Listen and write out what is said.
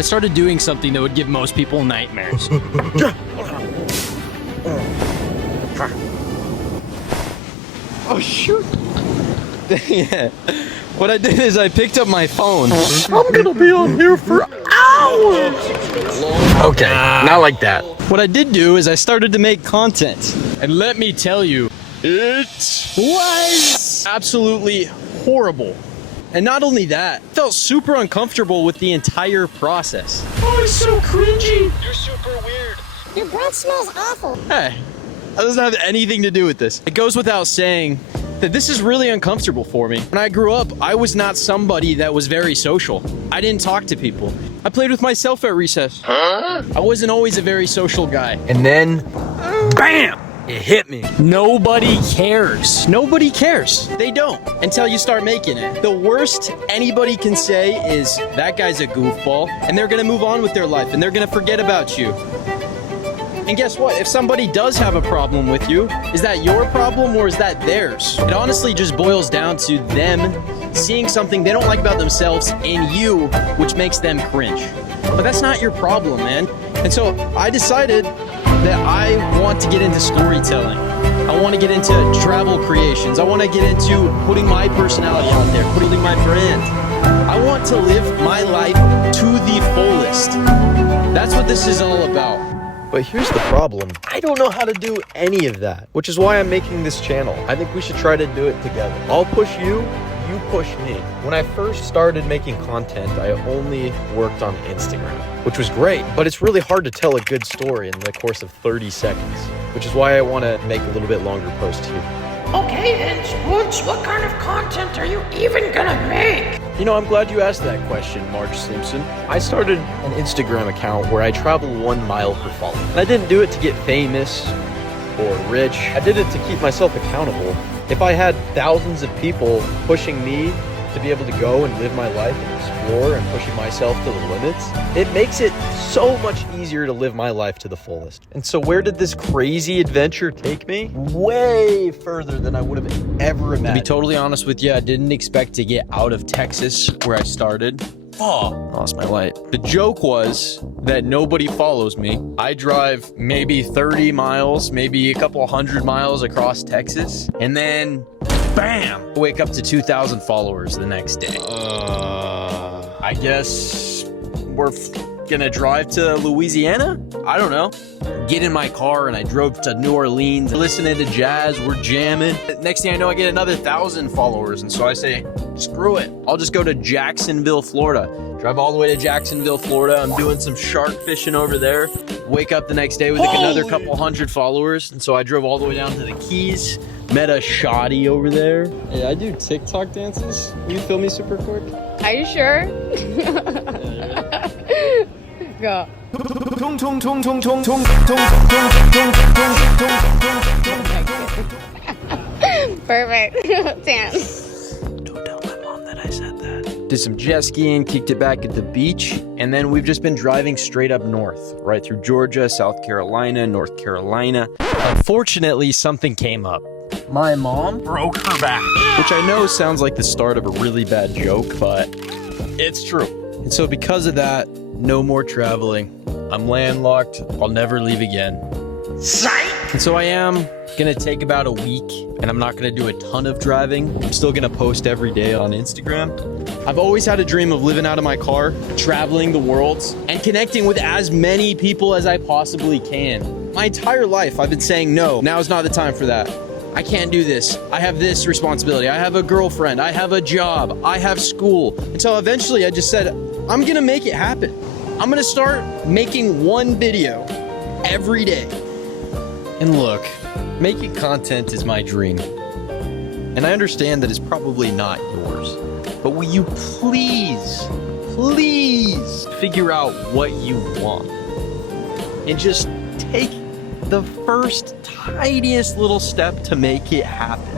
I started doing something that would give most people nightmares. Oh shoot. Yeah. What I did is I picked up my phone. I'm gonna be on here for hours. Okay, not like that. What I did do is I started to make content. And let me tell you, it was absolutely horrible. And not only that, I felt super uncomfortable with the entire process. Oh, it's so cringy. You're super weird. Your breath smells awful. Hey, that doesn't have anything to do with this. It goes without saying that this is really uncomfortable for me. When I grew up, I was not somebody that was very social. I didn't talk to people. I played with myself at recess. Huh? I wasn't always a very social guy. And then, bam! It hit me. Nobody cares. Nobody cares. They don't until you start making it. The worst anybody can say is, that guy's a goofball, and they're gonna move on with their life, and they're gonna forget about you. And guess what? If somebody does have a problem with you, is that your problem or is that theirs? It honestly just boils down to them seeing something they don't like about themselves in you, which makes them cringe. But that's not your problem, man. And so I decided that I want to get into storytelling. I want to get into travel creations. I want to get into putting my personality out there, putting my brand. I want to live my life to the fullest. That's what this is all about. But here's the problem. I don't know how to do any of that, which is why I'm making this channel. I think we should try to do it together. I'll push you, you push me. When I first started making content, I only worked on Instagram, which was great, but it's really hard to tell a good story in the course of 30 seconds, which is why I want to make a little bit longer post here. Okay then, Sports, what kind of content are you even gonna make? You know, I'm glad you asked that question, Marge Simpson. I started an Instagram account where I travel 1 mile per follower. And I didn't do it to get famous or rich. I did it to keep myself accountable. If I had thousands of people pushing me to be able to go and live my life and explore and pushing myself to the limits, it makes it so much easier to live my life to the fullest. And so where did this crazy adventure take me? Way further than I would have ever imagined. To be totally honest with you, I didn't expect to get out of Texas where I started. Oh, lost my light. The joke was that nobody follows me. I drive maybe 30 miles, maybe a couple 100 miles across Texas, and then bam, wake up to 2,000 followers the next day. I guess we're gonna drive to Louisiana? I don't know. Get in my car and I drove to New Orleans, listening to jazz, we're jamming. Next thing I know, I get another 1,000 followers. And so I say, screw it. I'll just go to Jacksonville, Florida. Drive all the way to Jacksonville, Florida. I'm doing some shark fishing over there. Wake up the next day with like another couple 100 followers. And so I drove all the way down to the Keys, met a shoddy over there. Hey, I do TikTok dances. Can you film me super quick? Are you sure? Go. Perfect. Dance. Don't tell my mom that I said that. Did some jet skiing, kicked it back at the beach, and then we've just been driving straight up north, right through Georgia, South Carolina, North Carolina. Unfortunately, something came up. My mom broke her back, which I know sounds like the start of a really bad joke, but it's true. And so because of that, no more traveling. I'm landlocked. I'll never leave again. Psych! And so I am gonna take about a week, and I'm not gonna do a ton of driving. I'm still gonna post every day on Instagram. I've always had a dream of living out of my car, traveling the world, and connecting with as many people as I possibly can. My entire life, I've been saying, no, now's not the time for that. I can't do this. I have this responsibility. I have a girlfriend. I have a job. I have school. Until eventually I just said, I'm gonna make it happen. I'm gonna start making one video every day. And look, making content is my dream. And I understand that it's probably not yours. But will you please figure out what you want? And just take the first tiniest little step to make it happen.